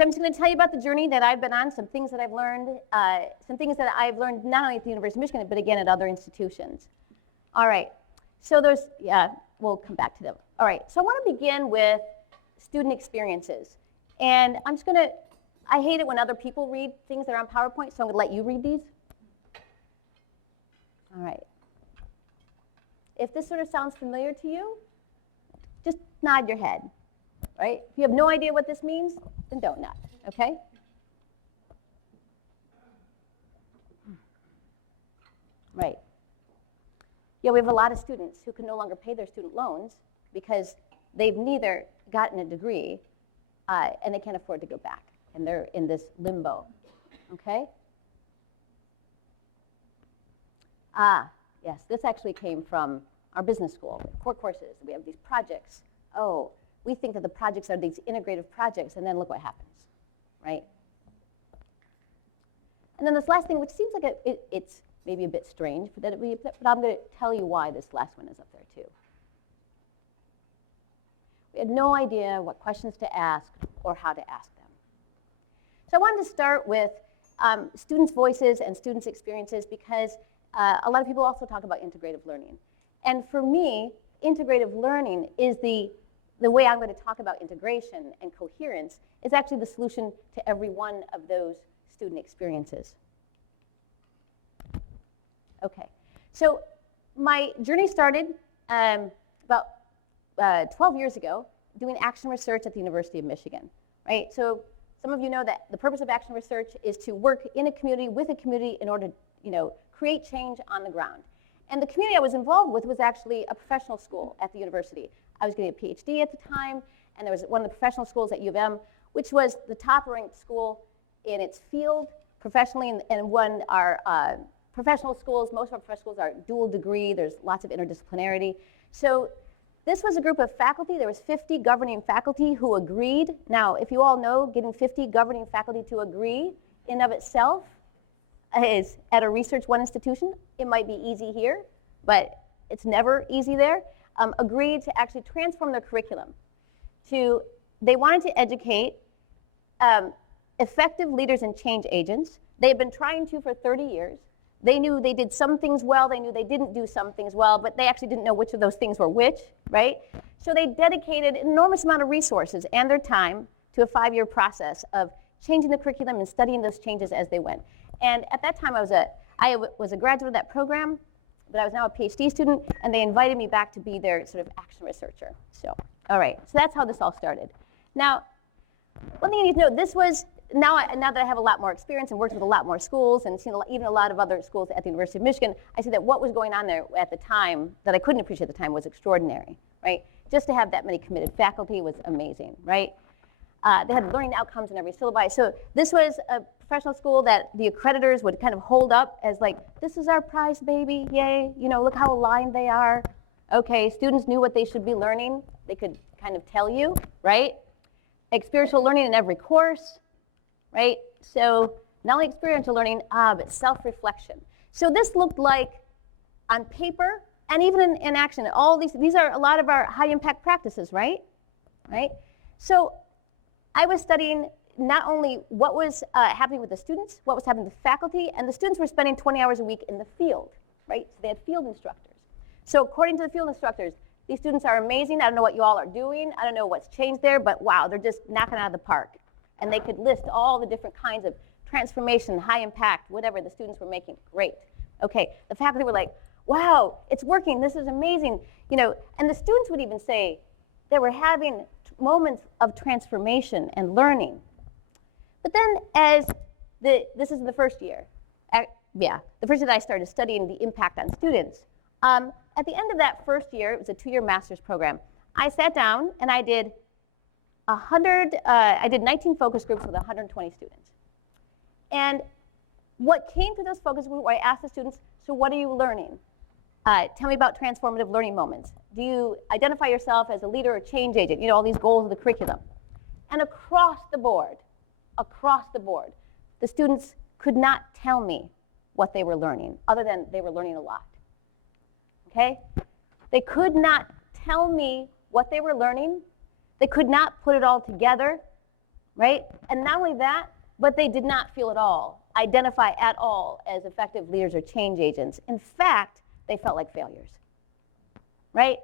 So I'm just going to tell you about the journey that I've been on, some things that I've learned not only at the University of Michigan, but again at other institutions. All right, so we'll come back to them. All right, so I want to begin with student experiences. And I hate it when other people read things that are on PowerPoint, so I'm going to let you read these. All right. If this sort of sounds familiar to you, just nod your head, right? If you have no idea what this means, then don't nod, okay? Right. Yeah, we have a lot of students who can no longer pay their student loans because they've neither gotten a degree and they can't afford to go back, and they're in this limbo, okay? Yes, this actually came from our business school, core courses. We have these projects. Oh, we think that the projects are these integrative projects, and then look what happens, right? And then this last thing, which seems like it's maybe a bit strange, but I'm going to tell you why this last one is up there too. We had no idea what questions to ask or how to ask them. So I wanted to start with students' voices and students' experiences because a lot of people also talk about integrative learning. And for me, integrative learning is the way I'm going to talk about integration and coherence is actually the solution to every one of those student experiences. Okay, so my journey started about 12 years ago doing action research at the University of Michigan, right? So some of you know that the purpose of action research is to work in a community with a community in order to create change on the ground. And the community I was involved with was actually a professional school at the university. I was getting a PhD at the time, and there was one of the professional schools at U of M, which was the top-ranked school in its field professionally, and won our professional schools. Most of our professional schools are dual degree. There's lots of interdisciplinarity. So this was a group of faculty. There was 50 governing faculty who agreed. Now, if you all know, getting 50 governing faculty to agree in of itself is at a Research One institution. It might be easy here, but it's never easy there. Agreed to actually transform their curriculum. They wanted to educate effective leaders and change agents. They had been trying to for 30 years. They knew they did some things well, they knew they didn't do some things well, but they actually didn't know which of those things were which, right? So they dedicated an enormous amount of resources and their time to a 5-year process of changing the curriculum and studying those changes as they went. And at that time, I was a graduate of that program, but I was now a PhD student, and they invited me back to be their sort of action researcher. So, all right, so that's how this all started. Now, one thing you need to know, this was, now that I have a lot more experience and worked with a lot more schools and seen even a lot of other schools at the University of Michigan, I see that what was going on there at the time that I couldn't appreciate at the time was extraordinary, right? Just to have that many committed faculty was amazing, right? They had learning outcomes in every syllabi. So this was a professional school that the accreditors would kind of hold up as like, this is our prize, baby, yay, look how aligned they are. Okay, students knew what they should be learning. They could kind of tell you, right? Experiential learning in every course, right? So not only experiential learning, but self-reflection. So this looked like, on paper, and even in action, all these are a lot of our high-impact practices, right? Right? So I was studying not only what was happening with the students, what was happening with the faculty, and the students were spending 20 hours a week in the field, right? So they had field instructors. So according to the field instructors, these students are amazing. I don't know what you all are doing. I don't know what's changed there, but wow, they're just knocking out of the park. And they could list all the different kinds of transformation, high impact, whatever the students were making. Great. Okay, the faculty were like, wow, it's working. This is amazing. And the students would even say they were having moments of transformation and learning. But then this is the first year. The first year that I started studying the impact on students. At the end of that first year, it was a 2-year master's program, I sat down and I did 19 focus groups with 120 students. And what came to those focus groups where I asked the students, so what are you learning? Tell me about transformative learning moments. Do you identify yourself as a leader or change agent? All these goals of the curriculum. And across the board, the students could not tell me what they were learning, other than they were learning a lot. Okay? They could not tell me what they were learning. They could not put it all together, right? And not only that, but they did not feel at all, identify at all as effective leaders or change agents. In fact, they felt like failures, right?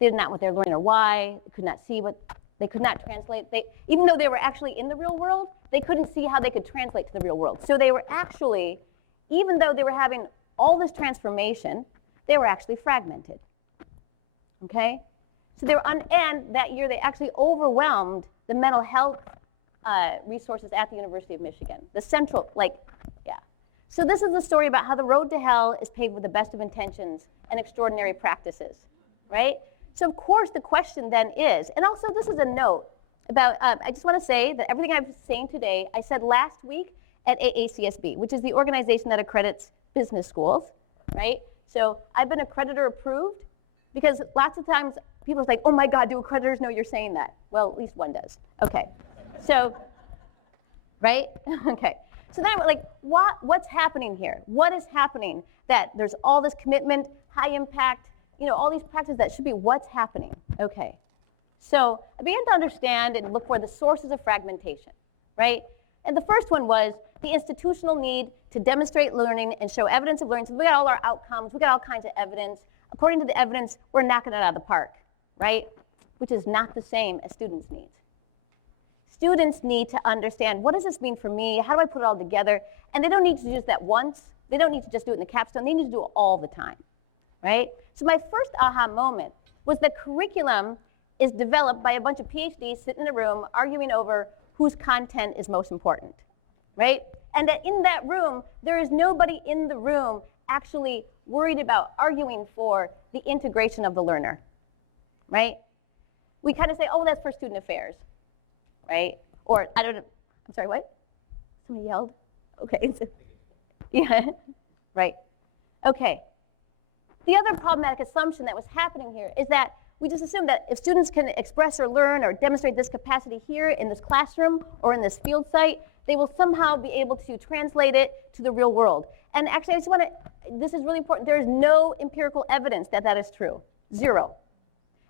They did not want their learning or why, they could not see what, they could not translate. Even though they were actually in the real world, they couldn't see how they could translate to the real world. So they were actually, even though they were having all this transformation, they were actually fragmented, okay? So they were, and that year they actually overwhelmed the mental health resources at the University of Michigan. The central, So this is the story about how the road to hell is paved with the best of intentions and extraordinary practices, right? So of course the question then is, and also this is a note about, I just want to say that everything I'm saying today, I said last week at AACSB, which is the organization that accredits business schools, right? So I've been accreditor approved because lots of times people are like, oh my God, do accreditors know you're saying that? Well, at least one does. Okay. So, right? Okay. So then I'm like, what's happening here? What is happening that there's all this commitment, high impact, all these practices that should be what's happening? Okay. So I began to understand and look for the sources of fragmentation, right? And the first one was the institutional need to demonstrate learning and show evidence of learning. So we got all our outcomes, we got all kinds of evidence. According to the evidence, we're knocking it out of the park, right? Which is not the same as students' needs. Students need to understand, what does this mean for me? How do I put it all together? And they don't need to do that once. They don't need to just do it in the capstone. They need to do it all the time, right? So my first aha moment was the curriculum is developed by a bunch of PhDs sitting in a room arguing over whose content is most important, right? And that in that room, there is nobody in the room actually worried about arguing for the integration of the learner, right? We kind of say, oh, that's for student affairs, right? Or, I don't know, I'm sorry, what? Somebody yelled? Okay, yeah, right. Okay. The other problematic assumption that was happening here is that we just assume that if students can express or learn or demonstrate this capacity here in this classroom or in this field site, they will somehow be able to translate it to the real world. And actually, I just want to, this is really important, there is no empirical evidence that that is true. Zero.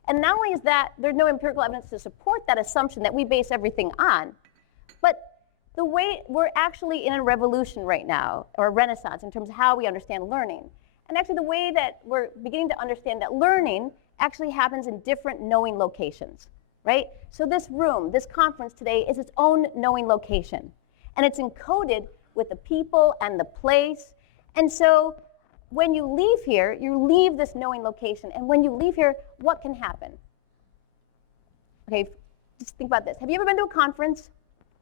And not only is that there's no empirical evidence to support that assumption that we base everything on, but the way we're actually in a revolution right now, or a renaissance in terms of how we understand learning. And actually the way that we're beginning to understand that learning actually happens in different knowing locations, right? So this room, this conference today is its own knowing location. And it's encoded with the people and the place. And so when you leave here, you leave this knowing location. And when you leave here, what can happen? Okay, just think about this. Have you ever been to a conference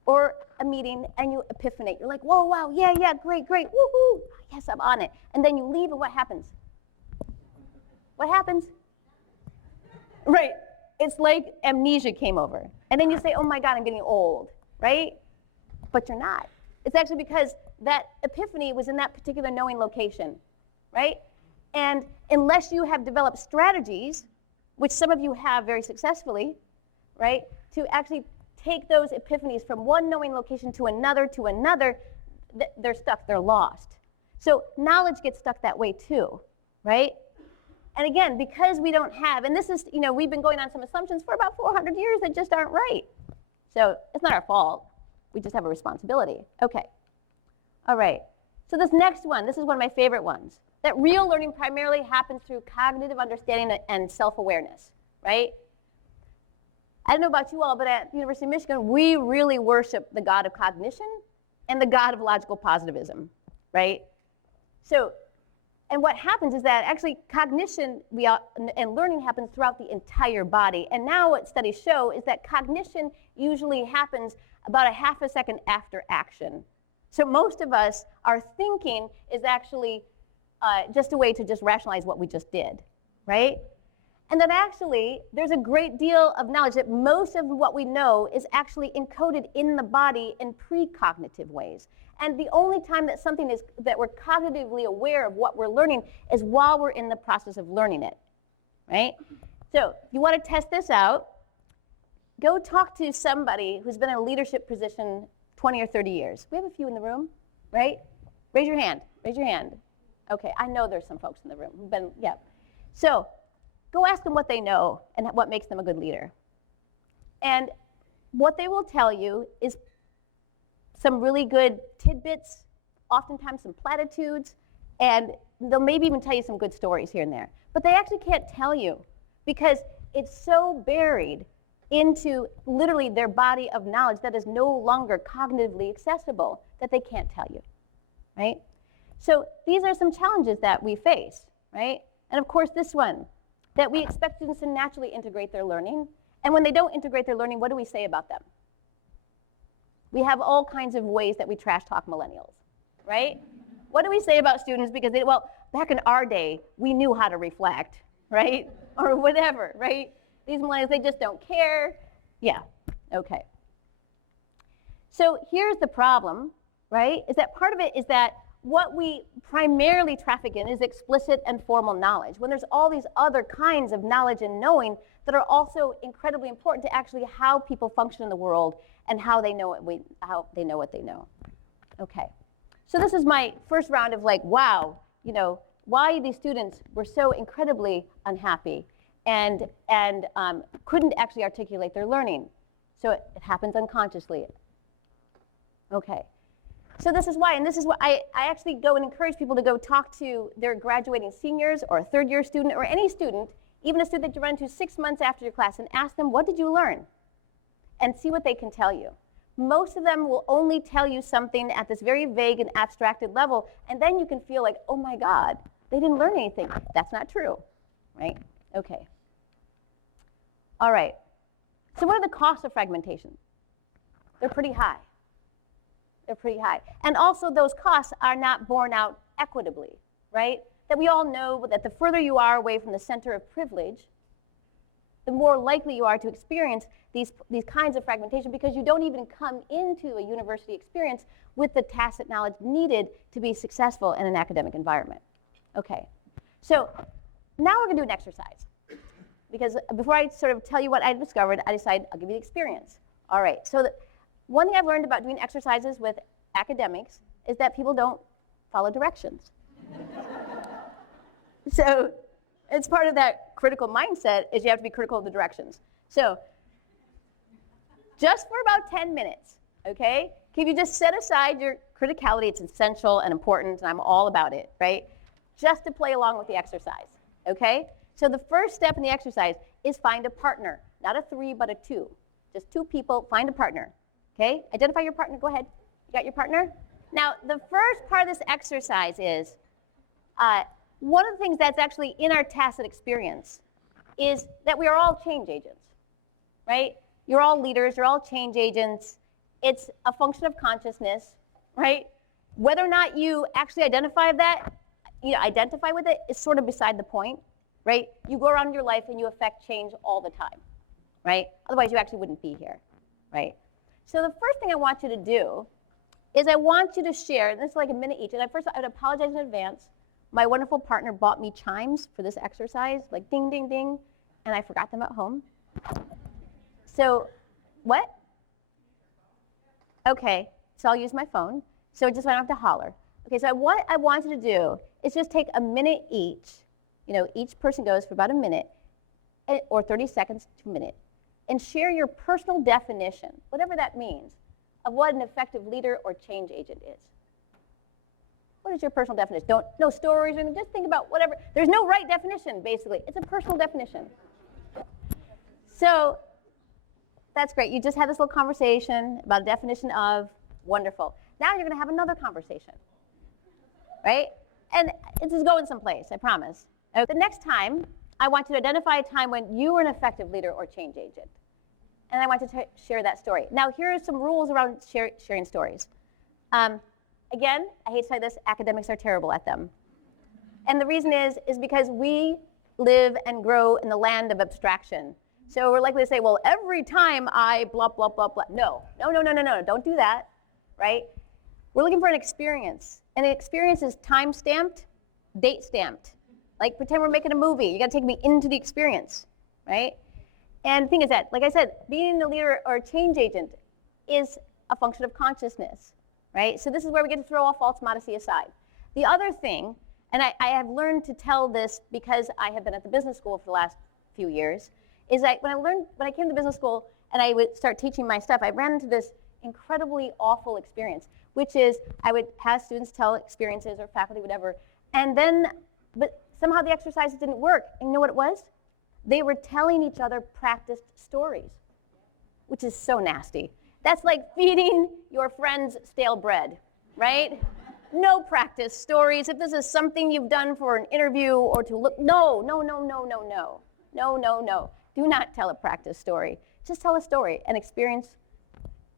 or a meeting and you epiphanate? You're like, whoa, wow, yeah, great, woohoo, yes, I'm on it. And then you leave and what happens? What happens? Right, it's like amnesia came over. And then you say, oh my God, I'm getting old, right? But you're not. It's actually because that epiphany was in that particular knowing location, right? And unless you have developed strategies, which some of you have very successfully, right, to actually take those epiphanies from one knowing location to another, they're stuck, they're lost. So knowledge gets stuck that way too, right? And again, because we don't have, and this is, we've been going on some assumptions for about 400 years that just aren't right. So it's not our fault. We just have a responsibility. Okay. All right. So this next one, this is one of my favorite ones. That real learning primarily happens through cognitive understanding and self-awareness, right? I don't know about you all, but at the University of Michigan, we really worship the God of cognition and the God of logical positivism, right? So, and what happens is that actually cognition and learning happens throughout the entire body. And now what studies show is that cognition usually happens about a half a second after action. So most of us, our thinking is actually just a way to just rationalize what we just did, right? And then actually, there's a great deal of knowledge that most of what we know is actually encoded in the body in precognitive ways. And the only time that something is, that we're cognitively aware of what we're learning is while we're in the process of learning it, right? So if you want to test this out, go talk to somebody who's been in a leadership position 20 or 30 years. We have a few in the room, right? Raise your hand. Raise your hand. Okay, I know there's some folks in the room who've been, yeah. So go ask them what they know and what makes them a good leader. And what they will tell you is some really good tidbits, oftentimes some platitudes, and they'll maybe even tell you some good stories here and there. But they actually can't tell you because it's so buried into literally their body of knowledge that is no longer cognitively accessible that they can't tell you, right? So these are some challenges that we face, right? And of course this one, that we expect students to naturally integrate their learning, and when they don't integrate their learning, what do we say about them? We have all kinds of ways that we trash talk millennials, right? What do we say about students? Because well, back in our day, we knew how to reflect, right? Or whatever, right? These millennials, they just don't care. Yeah, okay. So here's the problem, right? Is that part of it is that what we primarily traffic in is explicit and formal knowledge, when there's all these other kinds of knowledge and knowing that are also incredibly important to actually how people function in the world and how they know what they know. Okay. So this is my first round of like, wow, why these students were so incredibly unhappy and couldn't actually articulate their learning. So it happens unconsciously. Okay. So this is why, and this is what I actually go and encourage people to go talk to their graduating seniors or a third-year student or any student, even a student that you run into 6 months after your class, and ask them, what did you learn? And see what they can tell you. Most of them will only tell you something at this very vague and abstracted level, and then you can feel like, oh my God, they didn't learn anything. That's not true, right? Okay. All right. So what are the costs of fragmentation? They're pretty high. They're pretty high. And also those costs are not borne out equitably, right? That we all know that the further you are away from the center of privilege, the more likely you are to experience these kinds of fragmentation because you don't even come into a university experience with the tacit knowledge needed to be successful in an academic environment. Okay, so now we're gonna do an exercise. Because before I sort of tell you what I discovered, I decided I'll give you the experience. All right, so one thing I've learned about doing exercises with academics is that people don't follow directions. So it's part of that critical mindset is you have to be critical of the directions. So just for about 10 minutes, okay? Can you just set aside your criticality? It's essential and important, and I'm all about it, right? Just to play along with the exercise, okay? So the first step in the exercise is find a partner, not a 3, but a 2. Just 2 people, find a partner. Okay, identify your partner, go ahead. You got your partner? Now, the first part of this exercise is, one of the things that's actually in our tacit experience is that we are all change agents, right? You're all leaders, you're all change agents. It's a function of consciousness, right? Whether or not you actually identify with it is sort of beside the point, right? You go around your life and you affect change all the time, right? Otherwise, you actually wouldn't be here, right? So the first thing I want you to do is I want you to share, and this is like a minute each, and I would apologize in advance. My wonderful partner bought me chimes for this exercise, like ding, ding, ding, and I forgot them at home. So, what? Okay, so I'll use my phone. So just so I don't have to holler. Okay, so what I want you to do is just take a minute each. Each person goes for about a minute, or 30 seconds to a minute, and share your personal definition, whatever that means, of what an effective leader or change agent is. What is your personal definition? No stories or anything, just think about whatever. There's no right definition, basically. It's a personal definition. So that's great. You just had this little conversation about a definition of wonderful. Now you're going to have another conversation, right? And it's just going someplace, I promise. The next time, I want you to identify a time when you were an effective leader or change agent. And I want you to share that story. Now, here are some rules around sharing stories. Again, I hate to say this, academics are terrible at them. And the reason is because we live and grow in the land of abstraction. So we're likely to say, well, every time I blah, blah, blah, blah. No, don't do that, right? We're looking for an experience. And an experience is time-stamped, date-stamped. Like pretend we're making a movie. You gotta take me into the experience, right? And the thing is that, like I said, being a leader or a change agent is a function of consciousness, right? So this is where we get to throw all false modesty aside. The other thing, and I have learned to tell this because I have been at the business school for the last few years, is that when I came to business school and I would start teaching my stuff, I ran into this incredibly awful experience, which is I would have students tell experiences or faculty, whatever, but somehow the exercises didn't work. And you know what it was? They were telling each other practiced stories, which is so nasty. That's like feeding your friends stale bread, right? No practice stories. If this is something you've done for an interview or to look, no. Do not tell a practice story. Just tell a story, an experience.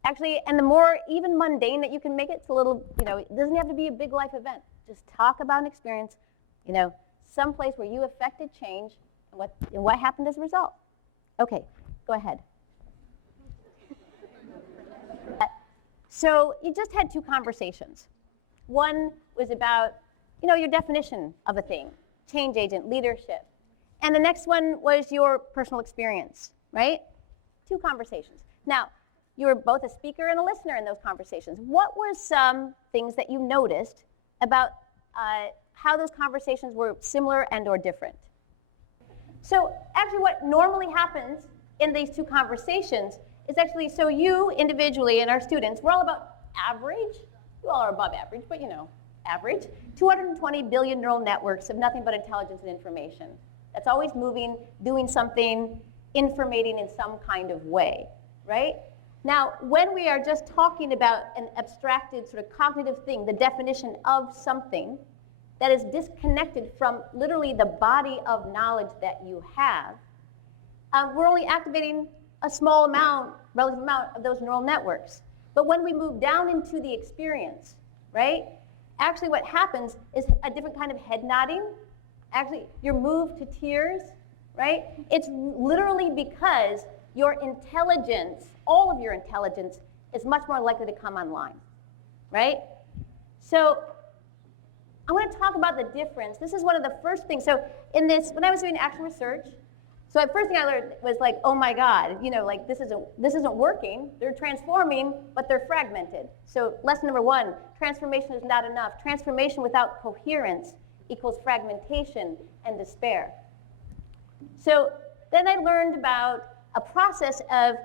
Actually, and the more even mundane that you can make it, it's a little, it doesn't have to be a big life event. Just talk about an experience, someplace where you affected change and what happened as a result. Okay, go ahead. So you just had two conversations. One was about, your definition of a thing, change agent, leadership. And the next one was your personal experience, right? Two conversations. Now, you were both a speaker and a listener in those conversations. What were some things that you noticed about how those conversations were similar and or different? So actually what normally happens in these two conversations is actually, so you individually and our students, we're all about average. You all are above average, but average. 220 billion neural networks of nothing but intelligence and information. That's always moving, doing something, informating in some kind of way, right? Now, when we are just talking about an abstracted sort of cognitive thing, the definition of something that is disconnected from literally the body of knowledge that you have, we're only activating a small amount, relative amount of those neural networks. But when we move down into the experience, right, actually what happens is a different kind of head nodding. Actually, you're moved to tears, right? It's literally because your intelligence, all of your intelligence, is much more likely to come online, right? So I want to talk about the difference. This is one of the first things. So when I was doing actual research, so the first thing I learned was like, oh my God, this isn't working. They're transforming, but they're fragmented. So lesson number one, transformation is not enough. Transformation without coherence equals fragmentation and despair. So then I learned about a process of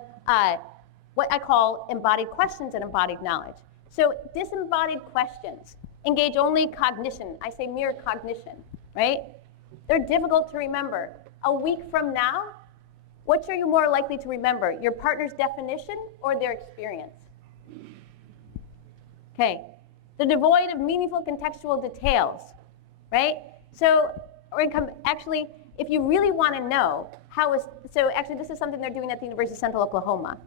what I call embodied questions and embodied knowledge. So disembodied questions engage only cognition. I say mere cognition, right? They're difficult to remember. A week from now, which are you more likely to remember? Your partner's definition or their experience? Okay. They're devoid of meaningful contextual details, right? So actually, if you really want to know so actually this is something they're doing at the University of Central Oklahoma.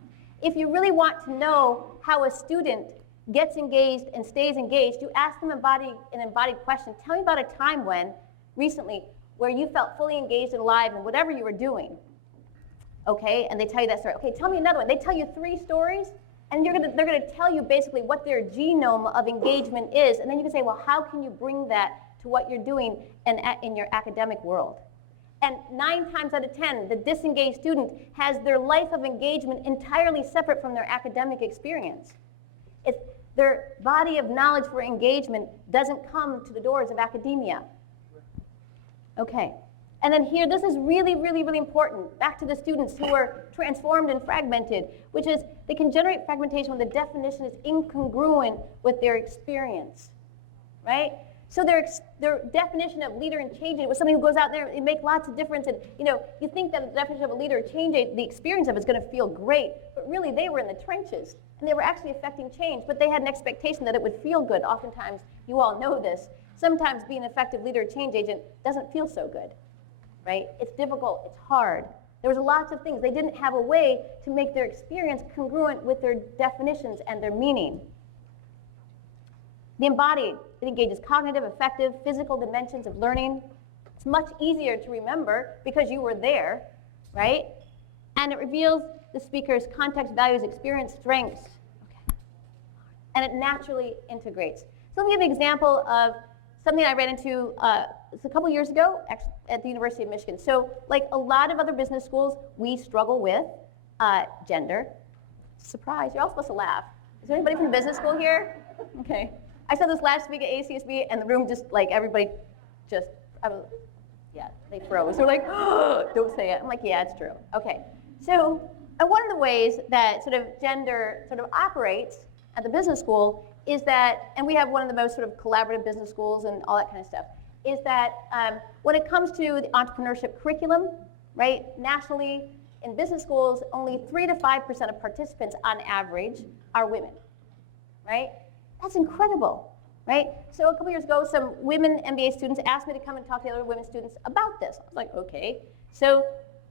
If you really want to know how a student gets engaged and stays engaged, you ask them an embodied question. Tell me about a time recently, where you felt fully engaged and alive in whatever you were doing. Okay, and they tell you that story. Okay, tell me another one. They tell you 3 stories, and they're going to tell you basically what their genome of engagement is, and then you can say, well, how can you bring that to what you're doing in your academic world? And 9 times out of 10, the disengaged student has their life of engagement entirely separate from their academic experience. Their body of knowledge for engagement doesn't come to the doors of academia. Okay, and then here, this is really, really, really important. Back to the students who are transformed and fragmented, which is they can generate fragmentation when the definition is incongruent with their experience, right? So their definition of leader and change agent was somebody who goes out there and make lots of difference, and you think that the definition of a leader or change agent, the experience of it is going to feel great, but really they were in the trenches, and they were actually affecting change, but they had an expectation that it would feel good. Oftentimes, you all know this. Sometimes being an effective leader or change agent doesn't feel so good, right? It's difficult, it's hard. There was lots of things. They didn't have a way to make their experience congruent with their definitions and their meaning. The embodied, it engages cognitive, affective, physical dimensions of learning. It's much easier to remember because you were there, right? And it reveals the speaker's context, values, experience, strengths. Okay. And it naturally integrates. So let me give an example of something I ran into a couple years ago at the University of Michigan. So like a lot of other business schools, we struggle with gender. Surprise, you're all supposed to laugh. Is there anybody from the business school here? Okay. I said this last week at ACSB, and the room just, like, everybody just, Yeah, they froze. They're like, oh, don't say it. I'm like, yeah, it's true. Okay. So one of the ways that sort of gender sort of operates at the business school is that, and we have one of the most sort of collaborative business schools and all that kind of stuff, is that when it comes to the entrepreneurship curriculum, right, nationally in business schools, only 3 to 5% of participants on average are women, right? That's incredible, right? So a couple years ago, some women MBA students asked me to come and talk to the other women students about this. I was like, okay. So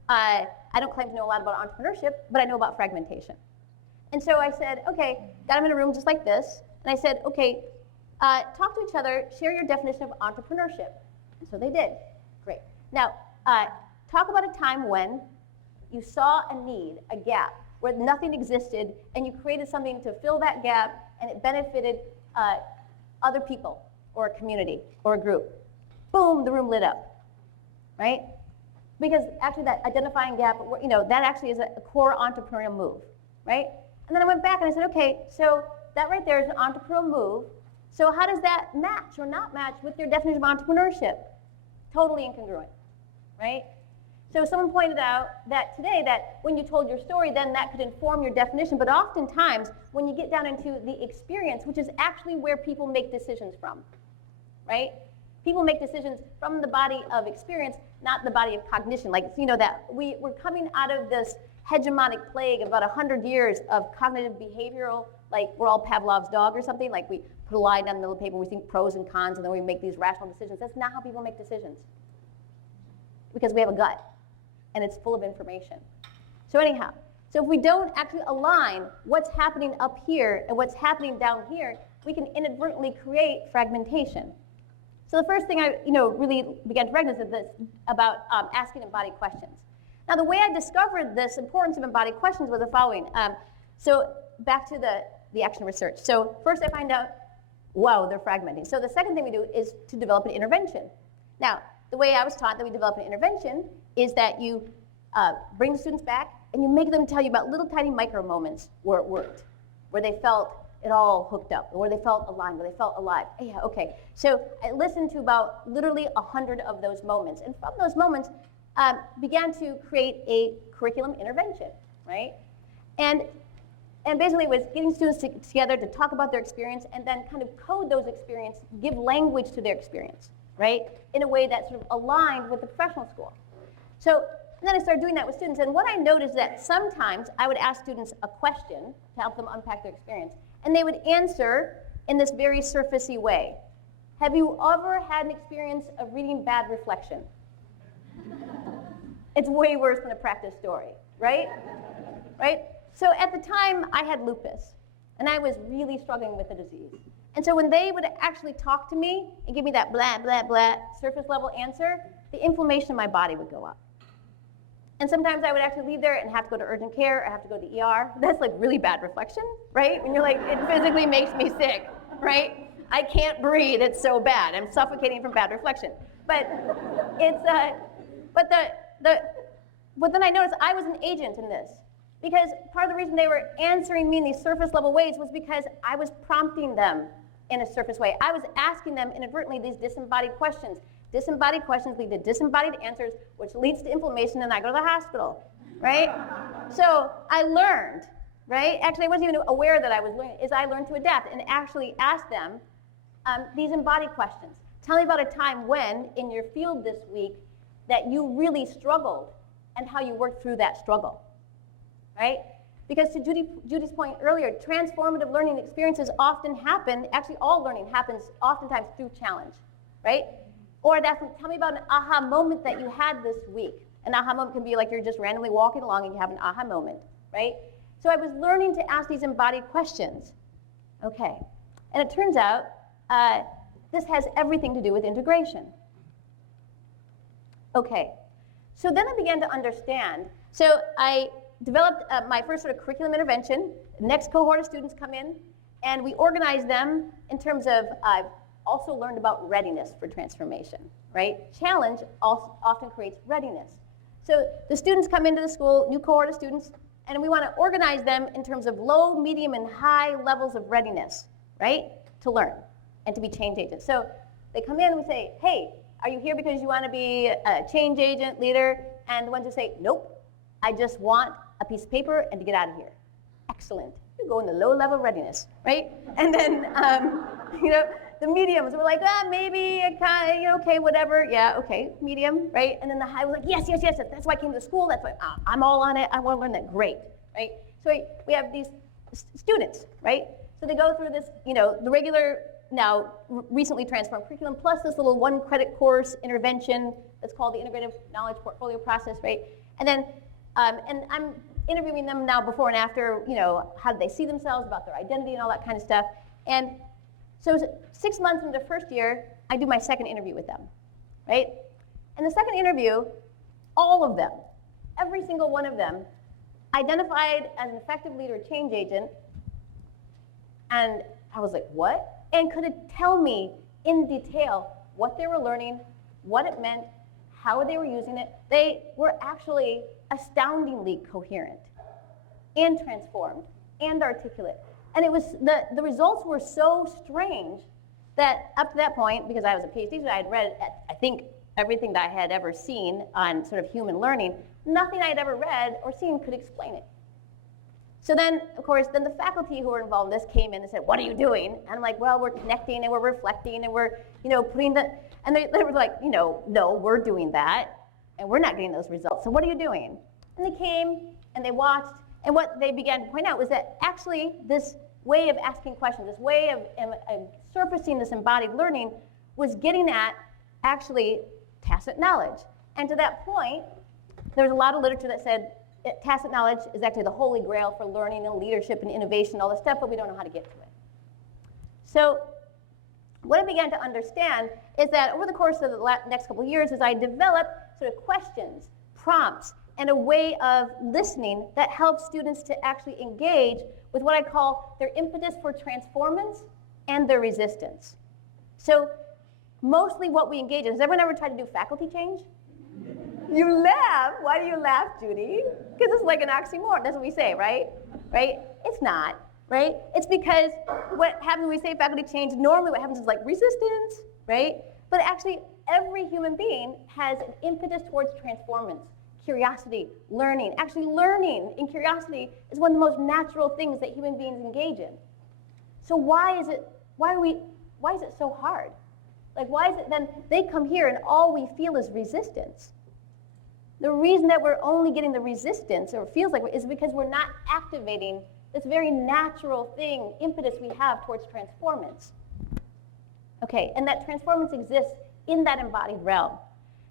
I don't claim to know a lot about entrepreneurship, but I know about fragmentation. And so I said, okay, got them in a room just like this, and I said, okay, talk to each other, share your definition of entrepreneurship. And so they did. Great. Now, talk about a time when you saw a need, a gap, where nothing existed, and you created something to fill that gap, and it benefited other people, or a community, or a group. Boom, the room lit up, right? Because actually that identifying gap, you know, that actually is a core entrepreneurial move, right? And then I went back and I said, okay, so that right there is an entrepreneurial move. So how does that match or not match with your definition of entrepreneurship? Totally incongruent, right? So someone pointed out that today that when you told your story, then that could inform your definition. But oftentimes, when you get down into the experience, which is actually where people make decisions from, right? People make decisions from the body of experience, not the body of cognition. Like, you know, that we're coming out of this hegemonic plague of about 100 years of cognitive behavioral, like we're all Pavlov's dog or something, like we put a line on the little paper, we think pros and cons, and then we make these rational decisions. That's not how people make decisions. Because we have a gut, and it's full of information. So anyhow, so if we don't actually align what's happening up here and what's happening down here, we can inadvertently create fragmentation. So the first thing I really began to recognize is this about asking embodied questions. Now the way I discovered this importance of embodied questions was the following. So back to the action research. So first I find out, wow, they're fragmenting. So the second thing we do is to develop an intervention. Now, the way I was taught that we develop an intervention is that you bring the students back and you make them tell you about little tiny micro moments where it worked, where they felt it all hooked up, where they felt aligned, where they felt alive. Yeah, okay. So I listened to about literally 100 of those moments. And from those moments, began to create a curriculum intervention, right? And basically it was getting students together to talk about their experience and then kind of code those experiences, give language to their experience, right? In a way that sort of aligned with the professional school. So and then I started doing that with students, and what I noticed is that sometimes I would ask students a question to help them unpack their experience, and they would answer in this very surfacey way. Have you ever had an experience of reading bad reflection? It's way worse than a practice story, right? Right? So at the time, I had lupus, and I was really struggling with the disease. And so when they would actually talk to me and give me that blah, blah, blah, surface level answer, the inflammation in my body would go up. And sometimes I would actually leave there and have to go to urgent care or have to go to the ER. That's like really bad reflection, right? When you're like, it physically makes me sick, right? I can't breathe, it's so bad. I'm suffocating from bad reflection. But it's, but then I noticed I was an agent in this. Because part of the reason they were answering me in these surface level ways was because I was prompting them in a surface way. I was asking them inadvertently these disembodied questions. Disembodied questions lead to disembodied answers, which leads to inflammation, and I go to the hospital, right? So I learned, right? Actually, I wasn't even aware that I was learning, is I learned to adapt and actually ask them these embodied questions. Tell me about a time when, in your field this week, that you really struggled and how you worked through that struggle, right? Because to Judy's point earlier, transformative learning experiences often happen, actually all learning happens oftentimes through challenge, right? Or tell me about an aha moment that you had this week. An aha moment can be like you're just randomly walking along and you have an aha moment, right? So I was learning to ask these embodied questions. Okay, and it turns out this has everything to do with integration. Okay, so then I began to understand. So I developed my first sort of curriculum intervention. The next cohort of students come in, and we organize them in terms of also learned about readiness for transformation, right? Challenge also often creates readiness. So the students come into the school, new cohort of students, and we want to organize them in terms of low, medium, and high levels of readiness, right? To learn and to be change agents. So they come in and we say, hey, are you here because you want to be a change agent, leader? And the ones who say, nope, I just want a piece of paper and to get out of here. Excellent. You go in the low-level readiness, right? And then, the mediums were like, maybe, okay, whatever. Yeah, okay, medium, right? And then the high was like, yes, that's why I came to school. That's why I'm all on it. I want to learn that. Great, right? So we have these students, right? So they go through this, the regular, now recently transformed curriculum, plus this little one-credit course intervention that's called the Integrative Knowledge Portfolio Process, right? And then, and I'm interviewing them now before and after, how do they see themselves, about their identity and all that kind of stuff. And so 6 months into the first year, I do my second interview with them, right? And the second interview, all of them, every single one of them, identified as an effective leader change agent. And I was like, what? And could it tell me in detail what they were learning, what it meant, how they were using it. They were actually astoundingly coherent and transformed and articulate. And it was the results were so strange that up to that point, because I was a PhD student, I had read, I think, everything that I had ever seen on sort of human learning. Nothing I had ever read or seen could explain it. So then, of course, the faculty who were involved in this came in and said, what are you doing? And I'm like, well, we're connecting and we're reflecting and we're, putting the, and they were like, no, we're doing that and we're not getting those results. So what are you doing? And they came and they watched, and what they began to point out was that actually this way of asking questions, this way of surfacing this embodied learning was getting at actually tacit knowledge. And to that point, there's a lot of literature that said tacit knowledge is actually the holy grail for learning and leadership and innovation, all this stuff, but we don't know how to get to it. So what I began to understand is that over the course of the next couple of years, as I developed sort of questions, prompts, and a way of listening that helps students to actually engage with what I call their impetus for transformance and their resistance. So mostly what we engage in, has everyone ever tried to do faculty change? You laugh. Why do you laugh, Judy? Because it's like an oxymoron. That's what we say, right? Right? It's not, right? It's because what happens when we say faculty change, normally what happens is like resistance, right? But actually, every human being has an impetus towards transformance, curiosity, learning. Actually, learning and curiosity is one of the most natural things that human beings engage in. So why is it so hard? Like, why is it then they come here and all we feel is resistance? The reason that we're only getting the resistance, or feels like, is because we're not activating this very natural thing, impetus we have towards transformance. Okay, and that transformance exists in that embodied realm.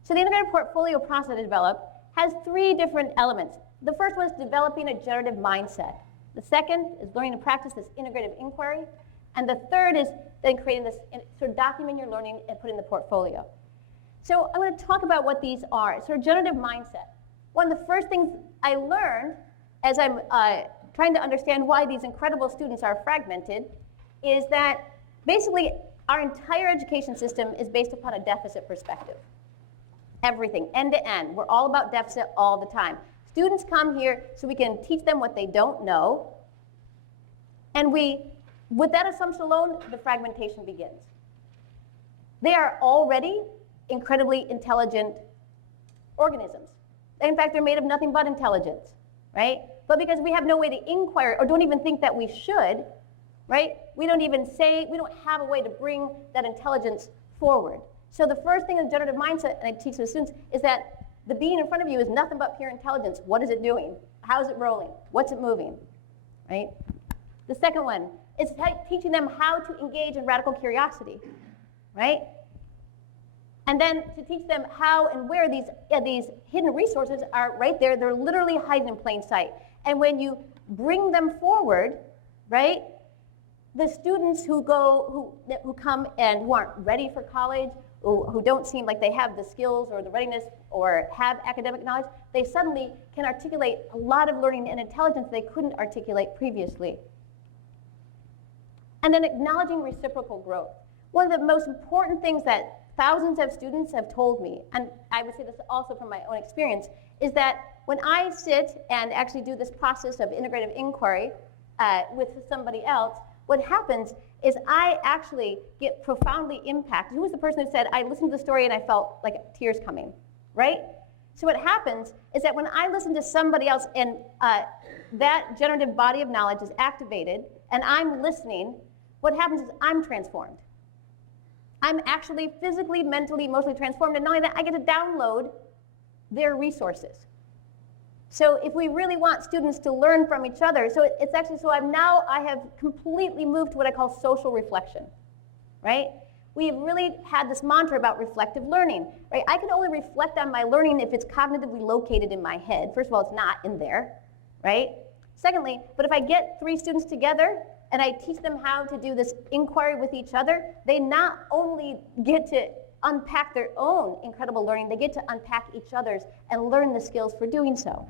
So the integrated portfolio process I developed has 3 different elements. The first one is developing a generative mindset. The second is learning to practice this integrative inquiry. And the third is then creating this, sort of document your learning and put it in the portfolio. So I'm going to talk about what these are. Sort of generative mindset. One of the first things I learned as I'm trying to understand why these incredible students are fragmented is that basically our entire education system is based upon a deficit perspective. Everything, end to end. We're all about deficit all the time. Students come here so we can teach them what they don't know. And with that assumption alone, the fragmentation begins. They are already incredibly intelligent organisms. In fact, they're made of nothing but intelligence, right? But because we have no way to inquire, or don't even think that we should, right? We don't have a way to bring that intelligence forward. So the first thing in the generative mindset, and I teach the students, is that the being in front of you is nothing but pure intelligence. What is it doing? How is it rolling? What's it moving, right? The second one is teaching them how to engage in radical curiosity, right? And then to teach them how and where these hidden resources are right there. They're literally hiding in plain sight. And when you bring them forward, right, the students who come and who aren't ready for college, who don't seem like they have the skills or the readiness or have academic knowledge, they suddenly can articulate a lot of learning and intelligence they couldn't articulate previously. And then acknowledging reciprocal growth. One of the most important things that thousands of students have told me, and I would say this also from my own experience, is that when I sit and actually do this process of integrative inquiry with somebody else, what happens is I actually get profoundly impacted. Who was the person who said, I listened to the story and I felt like tears coming, right? So what happens is that when I listen to somebody else and that generative body of knowledge is activated and I'm listening, what happens is I'm transformed. I'm actually physically, mentally, emotionally transformed, and not only that, I get to download their resources. So if we really want students to learn from each other, so it's actually, so I have completely moved to what I call social reflection, right? We have really had this mantra about reflective learning, right? I can only reflect on my learning if it's cognitively located in my head. First of all, it's not in there, right? Secondly, but if I get 3 students together and I teach them how to do this inquiry with each other, they not only get to unpack their own incredible learning, they get to unpack each other's and learn the skills for doing so.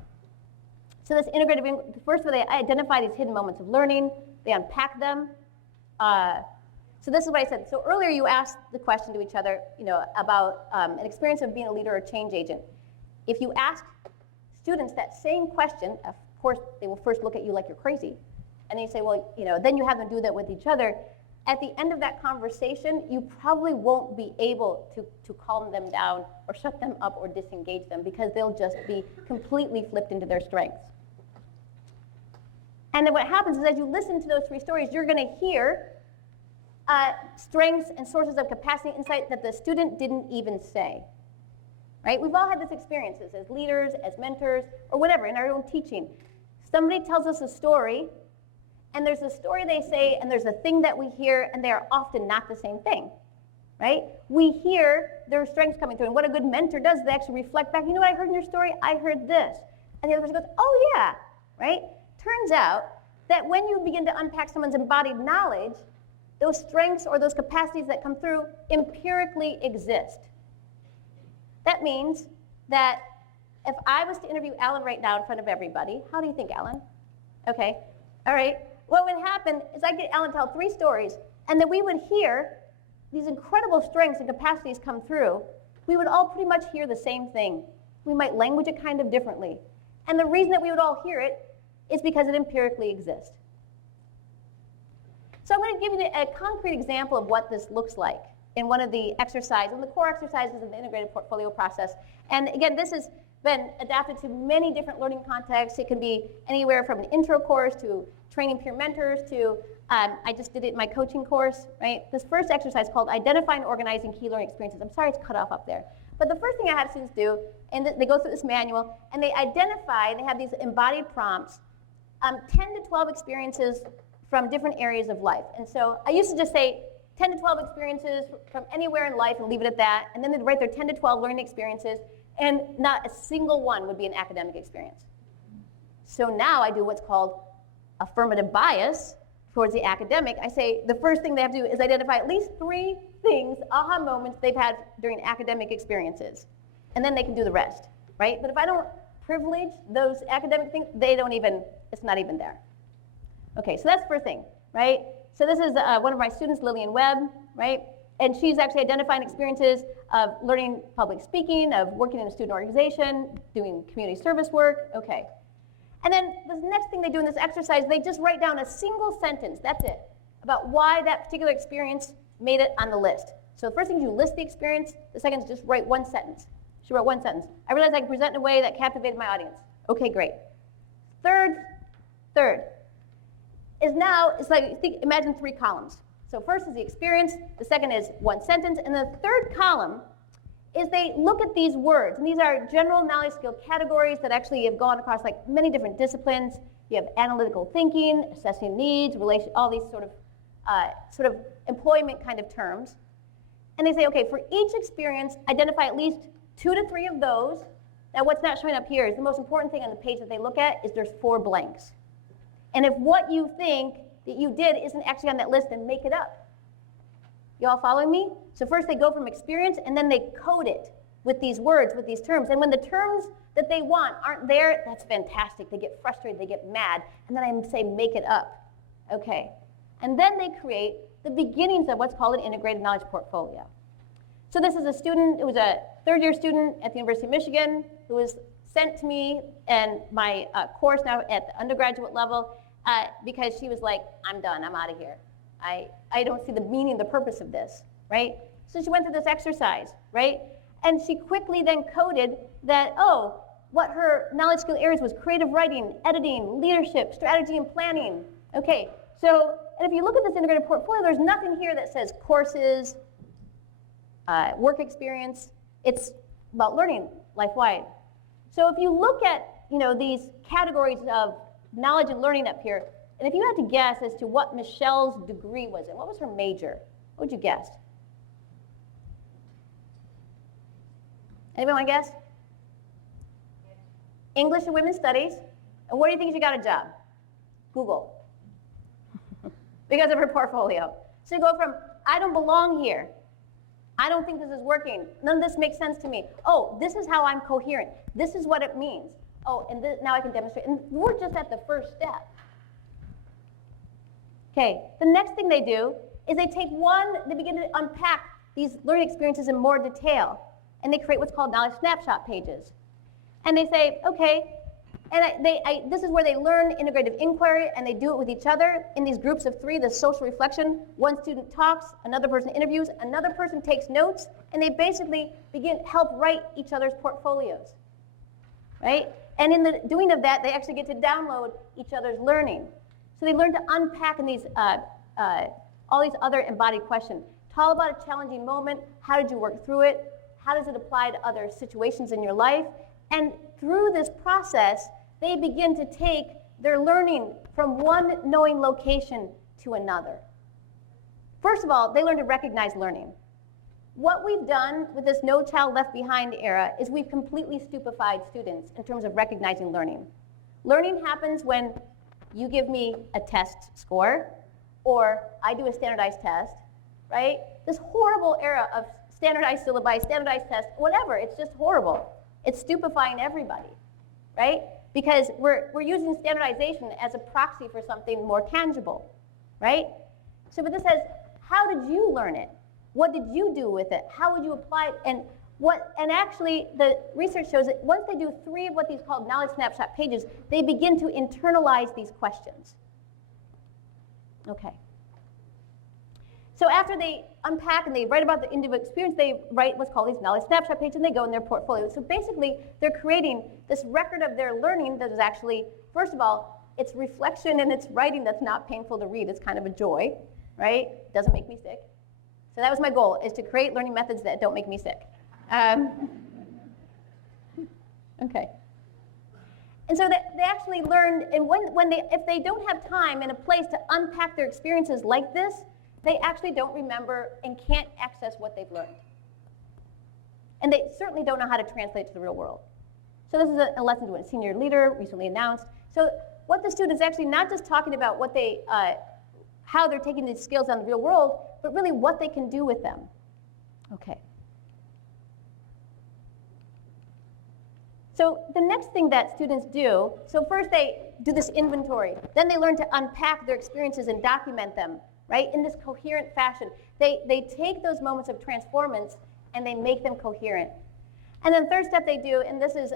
So this integrative, first of all, they identify these hidden moments of learning, they unpack them. So this is what I said. So earlier you asked the question to each other, about an experience of being a leader or a change agent. If you ask students that same question, of course they will first look at you like you're crazy, and then you say, well, then you have them do that with each other. At the end of that conversation, you probably won't be able to calm them down or shut them up or disengage them because they'll just be completely flipped into their strengths. And then what happens is as you listen to those 3 stories, you're going to hear strengths and sources of capacity and insight that the student didn't even say. Right? We've all had this experiences as leaders, as mentors, or whatever, in our own teaching. Somebody tells us a story, and there's a story they say, and there's a thing that we hear, and they are often not the same thing. Right? We hear their strengths coming through, and what a good mentor does is they actually reflect back, you know what I heard in your story? I heard this. And the other person goes, oh yeah, right? Turns out that when you begin to unpack someone's embodied knowledge, those strengths or those capacities that come through empirically exist. That means that if I was to interview Alan right now in front of everybody, how do you think, Alan? Okay, all right. What would happen is I'd get Alan to tell 3 stories, and then we would hear these incredible strengths and capacities come through. We would all pretty much hear the same thing. We might language it kind of differently. And the reason that we would all hear it is because it empirically exists. So I'm going to give you a concrete example of what this looks like in one of the exercises, and the core exercises of the integrated portfolio process. And again, this has been adapted to many different learning contexts. It can be anywhere from an intro course to training peer mentors to, I just did it in my coaching course, right? This first exercise called Identifying and Organizing Key Learning Experiences. I'm sorry it's cut off up there. But the first thing I have students do, and they go through this manual, and they identify, they have these embodied prompts, 10 to 12 experiences from different areas of life. And so I used to just say 10 to 12 experiences from anywhere in life and leave it at that, and then they'd write their 10 to 12 learning experiences, and not a single one would be an academic experience. So now I do what's called affirmative bias towards the academic. I say the first thing they have to do is identify at least 3 things, aha moments they've had during academic experiences, and then they can do the rest, right? But if I don't privilege those academic things, it's not even there. Okay, so that's the first thing, right? So this is one of my students, Lillian Webb, right? And she's actually identifying experiences of learning public speaking, of working in a student organization, doing community service work, okay. And then the next thing they do in this exercise, they just write down a single sentence, that's it, about why that particular experience made it on the list. So the first thing is you list the experience, the second is just write 1 sentence. She wrote 1 sentence. I realized I could present in a way that captivated my audience. Okay, great. Third is now, it's like, imagine 3 columns. So first is the experience, the second is 1 sentence, and the third column is they look at these words, and these are general knowledge skill categories that actually have gone across like many different disciplines. You have analytical thinking, assessing needs, relation, all these sort of employment kind of terms. And they say, okay, for each experience, identify at least 2 to 3 of those. Now what's not showing up here is the most important thing on the page that they look at is there's 4 blanks. And if what you think that you did isn't actually on that list, then make it up. You all following me? So first they go from experience, and then they code it with these words, with these terms. And when the terms that they want aren't there, that's fantastic. They get frustrated, they get mad. And then I say, make it up. Okay. And then they create the beginnings of what's called an integrated knowledge portfolio. So this is a student, it was a 3rd-year student at the University of Michigan who was sent to me and my course now at the undergraduate level because she was like, I'm done, I'm out of here. I don't see the meaning, the purpose of this, right? So she went through this exercise, right? And she quickly then coded that, oh, what her knowledge skill areas was creative writing, editing, leadership, strategy, and planning. Okay, so, and if you look at this integrated portfolio, there's nothing here that says courses, work experience. It's about learning life-wide. So if you look at, these categories of knowledge and learning up here, and if you had to guess as to what Michelle's degree was in, what was her major? What would you guess? Anybody want to guess? English and Women's Studies. And where do you think she got a job? Google. Because of her portfolio. So you go from, I don't belong here. I don't think this is working. None of this makes sense to me. Oh, this is how I'm coherent. This is what it means. Oh, and now I can demonstrate. And we're just at the first step. Okay, the next thing they do is they begin to unpack these learning experiences in more detail. And they create what's called knowledge snapshot pages. And they say, okay, and this is where they learn integrative inquiry, and they do it with each other in these groups of 3, the social reflection. One student talks, another person interviews, another person takes notes, and they basically help write each other's portfolios, right? And in the doing of that, they actually get to download each other's learning. So they learn to unpack in these, all these other embodied questions. Tell about a challenging moment. How did you work through it? How does it apply to other situations in your life? And through this process, they begin to take their learning from one knowing location to another. First of all, they learn to recognize learning. What we've done with this No Child Left Behind era is we've completely stupefied students in terms of recognizing learning. Learning happens when you give me a test score, or I do a standardized test, right? This horrible era of standardized syllabi, standardized tests, whatever, it's just horrible. It's stupefying everybody, right? Because we're using standardization as a proxy for something more tangible, right? So but this says, how did you learn it? What did you do with it? How would you apply it? And actually the research shows that once they do 3 of what these called knowledge snapshot pages, they begin to internalize these questions. Okay. So after they unpack and they write about the individual experience, they write what's called these knowledge snapshot pages, and they go in their portfolio. So basically, they're creating this record of their learning that is actually, first of all, it's reflection and it's writing that's not painful to read. It's kind of a joy, right? Doesn't make me sick. So that was my goal, is to create learning methods that don't make me sick. Okay. And so they actually learned, and if they don't have time and a place to unpack their experiences like this, they actually don't remember and can't access what they've learned. And they certainly don't know how to translate it to the real world. So this is a lesson to a senior leader recently announced. So what the student is actually not just talking about what how they're taking these skills on the real world, but really what they can do with them. Okay. So the next thing that students do, so first they do this inventory. Then they learn to unpack their experiences and document them, right, in this coherent fashion. They take those moments of transformance and they make them coherent. And then the third step they do, and this is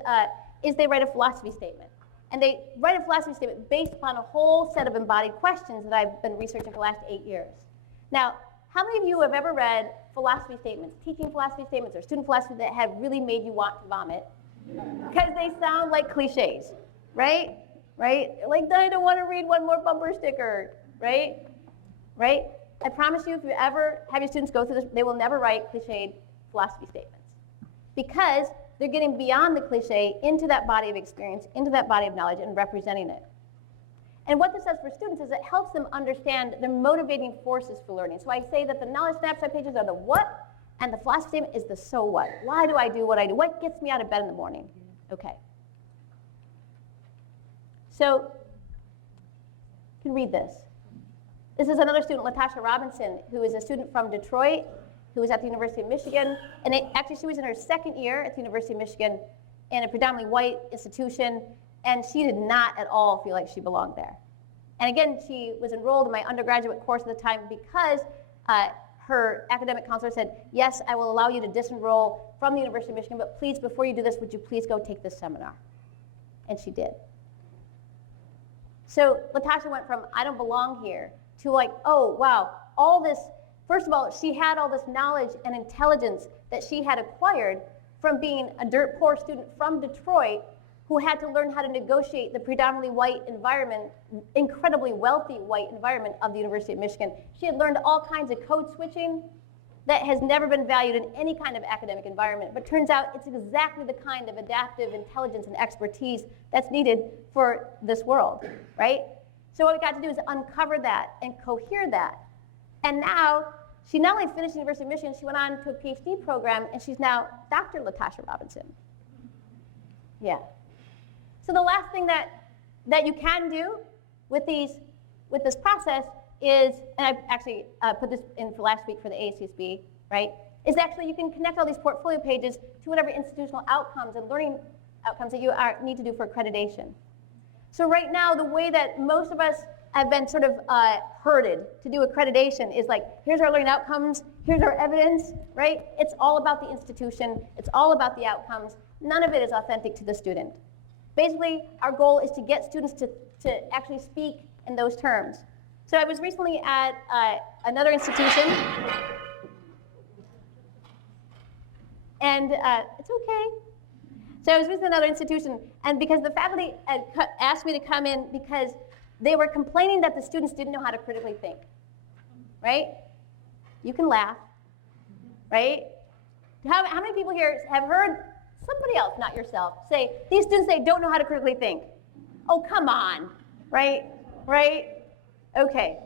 they write a philosophy statement. And they write a philosophy statement based upon a whole set of embodied questions that I've been researching for the last 8 years. Now, how many of you have ever read philosophy statements, teaching philosophy statements, or student philosophy that have really made you want to vomit? Because they sound like cliches, right? Right? Like, I don't want to read one more bumper sticker, right? Right? I promise you, if you ever have your students go through this, they will never write cliched philosophy statements. Because they're getting beyond the cliche into that body of experience, into that body of knowledge, and representing it. And what this does for students is it helps them understand the motivating forces for learning. So I say that the knowledge snapshot pages are the what, and the philosophy statement is the so what. Why do I do what I do? What gets me out of bed in the morning? Okay. So you can read this. This is another student, Latasha Robinson, who is a student from Detroit, who was at the University of Michigan. And actually, she was in her second year at the University of Michigan in a predominantly white institution, and she did not at all feel like she belonged there. And again, she was enrolled in my undergraduate course at the time because her academic counselor said, yes, I will allow you to disenroll from the University of Michigan, but please, before you do this, would you please go take this seminar? And she did. So Latasha went from, I don't belong here, to like, oh, wow, all this, first of all, she had all this knowledge and intelligence that she had acquired from being a dirt poor student from Detroit who had to learn how to negotiate the predominantly white environment, incredibly wealthy white environment of the University of Michigan. She had learned all kinds of code switching that has never been valued in any kind of academic environment, but turns out it's exactly the kind of adaptive intelligence and expertise that's needed for this world, right? So what we got to do is uncover that and cohere that. And now, she not only finished the University of Michigan, she went on to a PhD program, and she's now Dr. Latasha Robinson. Yeah. So the last thing that you can do with this process is, and I actually put this in for last week for the ACSB, right, is actually you can connect all these portfolio pages to whatever institutional outcomes and learning outcomes that you need to do for accreditation. So right now, the way that most of us have been sort of herded to do accreditation is like, here's our learning outcomes, here's our evidence, right? It's all about the institution, it's all about the outcomes. None of it is authentic to the student. Basically, our goal is to get students to actually speak in those terms. So I was recently at another institution, and it's okay. So I was recently at another institution, and because the faculty had asked me to come in because they were complaining that the students didn't know how to critically think, right? You can laugh, right? How many people here have heard somebody else, not yourself, say, these students, they don't know how to critically think? Oh, come on, right? Okay.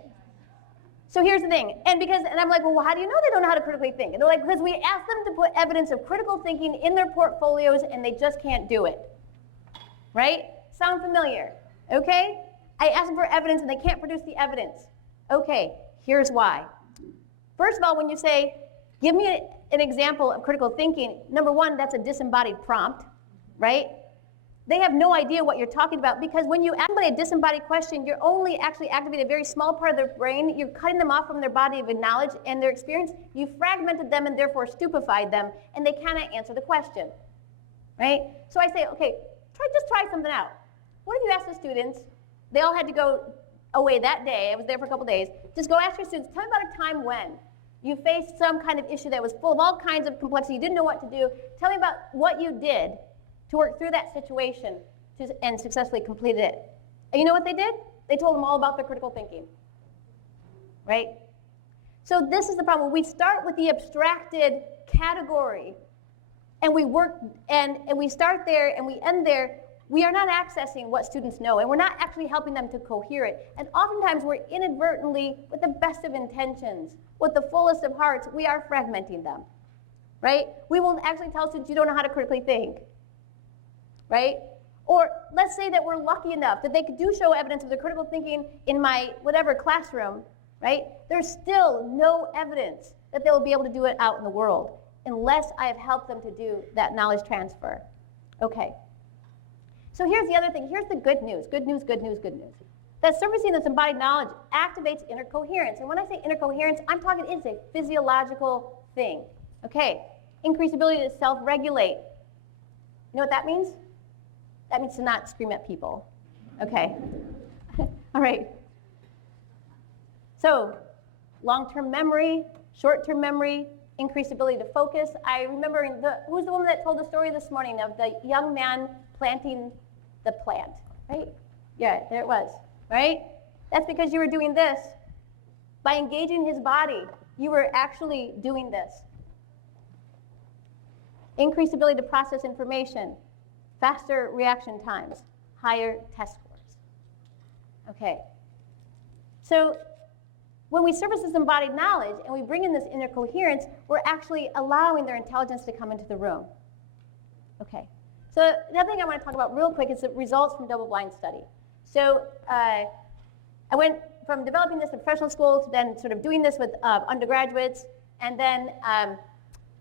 So here's the thing, and I'm like, well, how do you know they don't know how to critically think? And they're like, because we asked them to put evidence of critical thinking in their portfolios, and they just can't do it, right? Sound familiar? Okay. I asked them for evidence, and they can't produce the evidence. Okay, here's why. First of all, when you say, give me an example of critical thinking, number one, that's a disembodied prompt, right? They have no idea what you're talking about, because when you ask somebody a disembodied question, you're only actually activating a very small part of their brain. You're cutting them off from their body of knowledge and their experience. You fragmented them and therefore stupefied them, and they cannot answer the question, right? So I say, okay, just try something out. What if you ask the students, they all had to go away that day, I was there for a couple days, just go ask your students, tell me about a time when you faced some kind of issue that was full of all kinds of complexity, you didn't know what to do, tell me about what you did to work through that situation and successfully completed it. And you know what they did? They told them all about their critical thinking, right? So this is the problem. We start with the abstracted category, and we work, and we start there and we end there. We are not accessing what students know, and we're not actually helping them to cohere it. And oftentimes we're inadvertently, with the best of intentions, with the fullest of hearts, we are fragmenting them, right? We will actually tell students you don't know how to critically think, right? Or let's say that we're lucky enough that they do show evidence of their critical thinking in my whatever classroom, right? There's still no evidence that they will be able to do it out in the world unless I have helped them to do that knowledge transfer. Okay. So here's the other thing. Here's the good news. Good news, good news, good news. That surfacing this embodied knowledge activates inner coherence. And when I say inner coherence, I'm talking it's a physiological thing. Okay. Increased ability to self-regulate. You know what that means? That means to not scream at people. Okay. All right. So long-term memory, short-term memory, increased ability to focus. I remember who's the woman that told the story this morning of the young man planting the plant, right? Yeah, there it was, right? That's because you were doing this. By engaging his body, you were actually doing this. Increased ability to process information, faster reaction times, higher test scores. Okay. So when we surface this embodied knowledge and we bring in this inner coherence, we're actually allowing their intelligence to come into the room. Okay. So the other thing I want to talk about real quick is the results from double-blind study. So I went from developing this in professional school to then sort of doing this with undergraduates, and then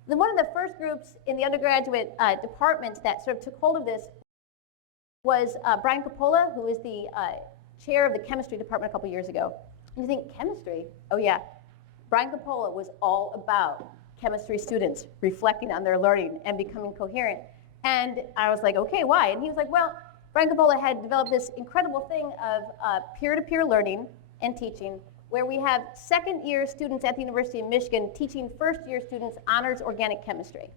one of the first groups in the undergraduate departments that sort of took hold of this was Brian Coppola, who is the chair of the chemistry department a couple years ago. And you think, chemistry? Oh yeah. Brian Coppola was all about chemistry students reflecting on their learning and becoming coherent. And I was like, okay, why? And he was like, well, Brian Coppola had developed this incredible thing of peer-to-peer learning and teaching where we have second-year students at the University of Michigan teaching first-year students honors organic chemistry.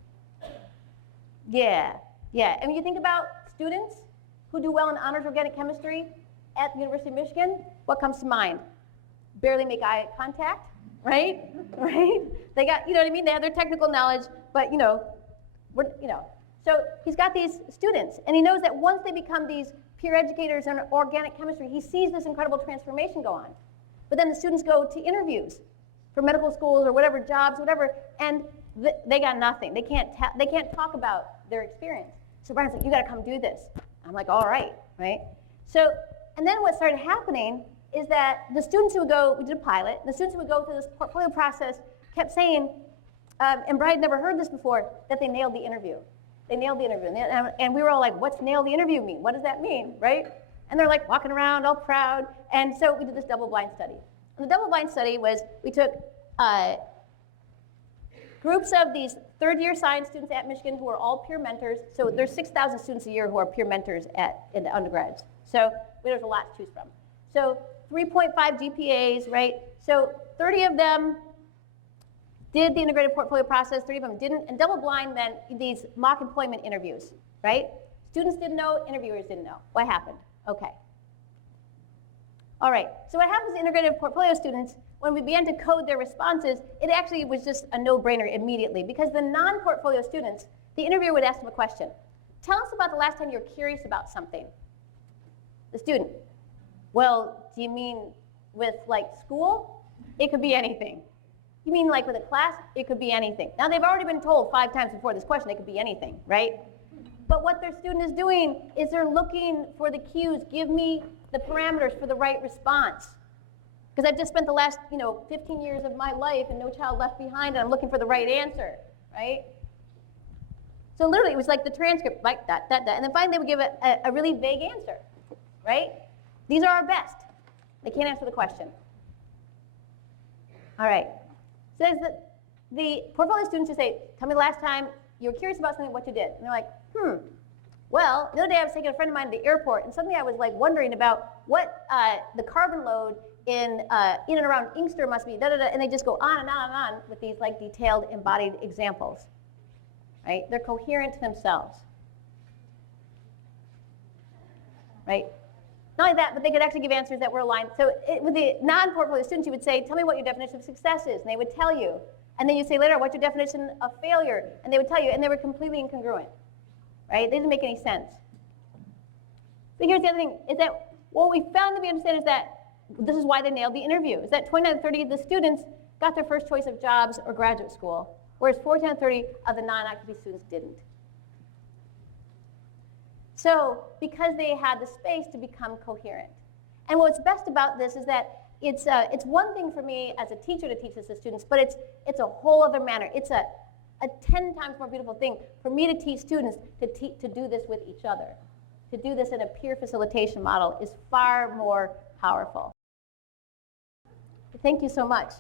Yeah. And when you think about students who do well in honors organic chemistry at the University of Michigan, what comes to mind? Barely make eye contact, right? Right? They got, you know what I mean? They have their technical knowledge, but So he's got these students, and he knows that once they become these peer educators in organic chemistry, he sees this incredible transformation go on. But then the students go to interviews for medical schools or whatever jobs, whatever, and they got nothing. They can't talk about their experience. So Brian's like, you got to come do this. I'm like, all right? So, and then what started happening is that the students who would go, we did a pilot, the students who would go through this portfolio process kept saying, and Brian had never heard this before, that they nailed the interview. They nailed the interview. And we were all like, what's nail the interview mean? What does that mean, right? And they're like walking around all proud. And so we did this double-blind study. And the double-blind study was, we took groups of these third-year science students at Michigan who are all peer mentors. So there's 6,000 students a year who are peer mentors in the undergrads. So there's a lot to choose from. So 3.5 GPAs, right? So 30 of them did the integrated portfolio process, 3 of them didn't. And double-blind meant these mock employment interviews, right? Students didn't know, interviewers didn't know. What happened? Okay. All right, so what happens to integrated portfolio students, when we began to code their responses, it actually was just a no-brainer immediately, because the non-portfolio students, the interviewer would ask them a question. Tell us about the last time you were curious about something. The student, well, do you mean with like school? It could be anything. You mean like with a class? It could be anything. Now they've already been told 5 times before this question, it could be anything, right? But what their student is doing is they're looking for the cues. Give me the parameters for the right response. Because I've just spent the last 15 years of my life and No Child Left Behind, and I'm looking for the right answer, right? So literally, it was like the transcript, like that. And then finally, they would give a really vague answer, right? These are our best. They can't answer the question. All right. Says that the portfolio students just say, tell me the last time you were curious about something, what you did. And they're like, well, the other day I was taking a friend of mine to the airport, and suddenly I was like wondering about what the carbon load in and around Inkster must be, and they just go on and on and on with these like detailed embodied examples, right? They're coherent to themselves, right? Not only that, but they could actually give answers that were aligned. So with the non-portfolio students, you would say, tell me what your definition of success is, and they would tell you. And then you'd say later, what's your definition of failure? And they would tell you, and they were completely incongruent, right? They didn't make any sense. So here's the other thing, is that what we found to be understand is that this is why they nailed the interview, is that 29 to 30 of the students got their first choice of jobs or graduate school, whereas 14 to 30 of the non-occupancy students didn't. So because they had the space to become coherent. And what's best about this is that it's one thing for me as a teacher to teach this to students, but it's a whole other manner. It's a 10 times more beautiful thing for me to teach students to do this with each other. To do this in a peer facilitation model is far more powerful. Thank you so much.